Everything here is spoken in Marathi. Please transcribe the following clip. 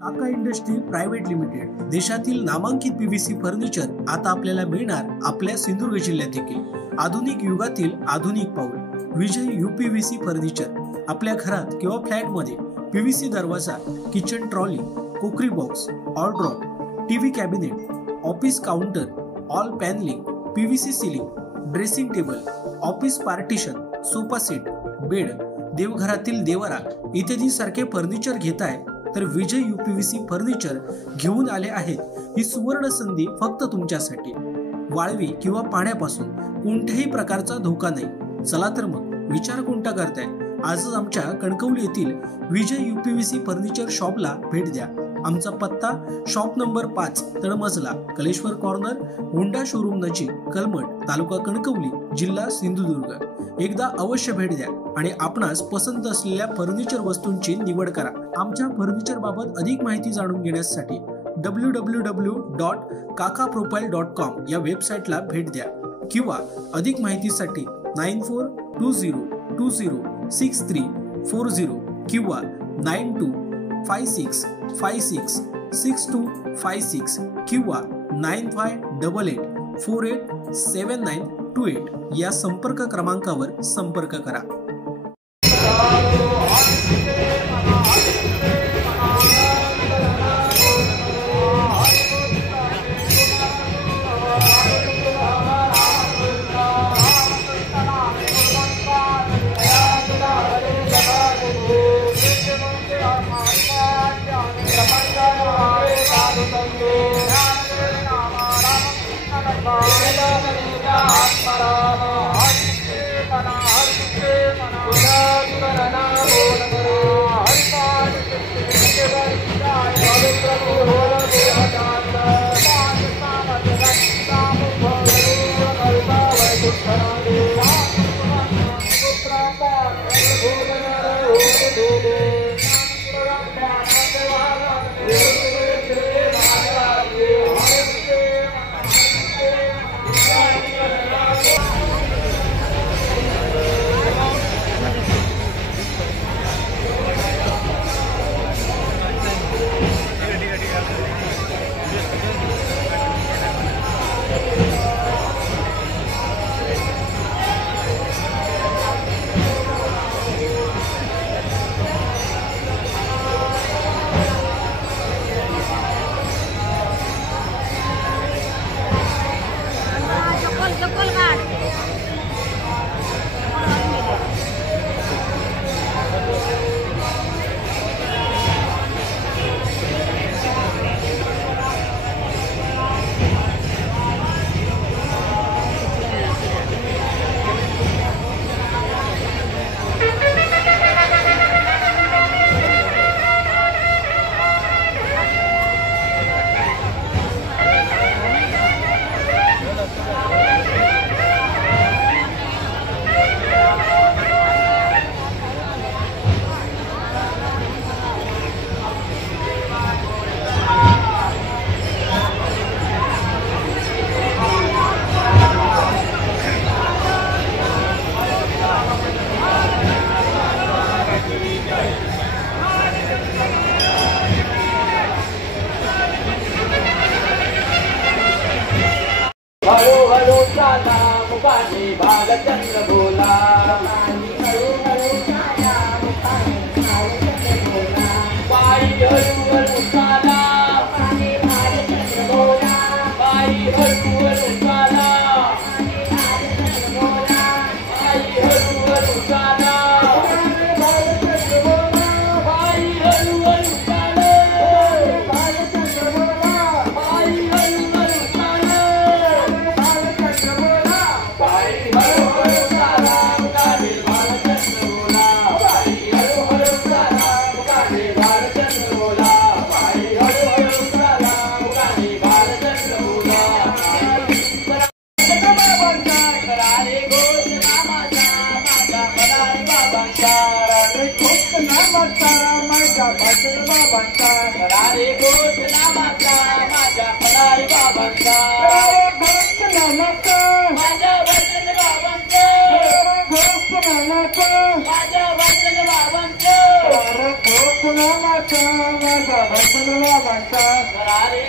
काका इंडस्ट्री प्रायव्हेट लिमिटेड देशातील नामांकित पीव्हीसी फर्निचर आता आपल्याला मिळणार आपल्या सिंधुदुर्ग जिल्ह्यात देखील। आधुनिक युगातील आधुनिक पाऊल विजय यूपीव्हीसी फर्निचर। आपल्या घरात किंवा फ्लॅट मध्ये पीव्हीसी दरवाजा, किचन ट्रॉली, कुकरी box, ऑलड्रॉप, TV cabinet, office counter, all panelling, PVC ceiling, dressing table, office partition, sofa set, bed, देवघरातील Deora इत्यादी सारखे फर्निचर घेताय तर विजय यूपीव्हीसी फर्निचर घेऊन आले आहेत। ही सुवर्ण संधी फक्त तुमच्यासाठी। वाळवी किंवा पाण्यापासून कोणत्याही प्रकारचा धोका नाही। चला तर मग विचार कोणता करताय, आजच आमच्या कणकवली येथील विजय यूपीव्हीसी फर्निचर शॉपला भेट द्या। आमचा पत्ता शॉप नंबर 5 तळमजला, कलेश्वर कॉर्नर, होंडा शोरूम नजीक, कलमठ, तालुका कणकवली, जिल्हा सिंधुदुर्ग। एकदा अवश्य भेट द्या आणि आपणास पसंत असलेल्या फर्निचर वस्तूंची निवड करा। आमच्या फर्निचर बाबत अधिक माहिती जाणून घेण्यासाठी www.kakaprofile.com या वेबसाईटला भेट द्या किंवा अधिक माहितीसाठी 9420206340 किंवा 9256566256 किंवा 9588487928 या संपर्क क्रमांकावर संपर्क करा। माझ्या माझा भरपूर बाबांचा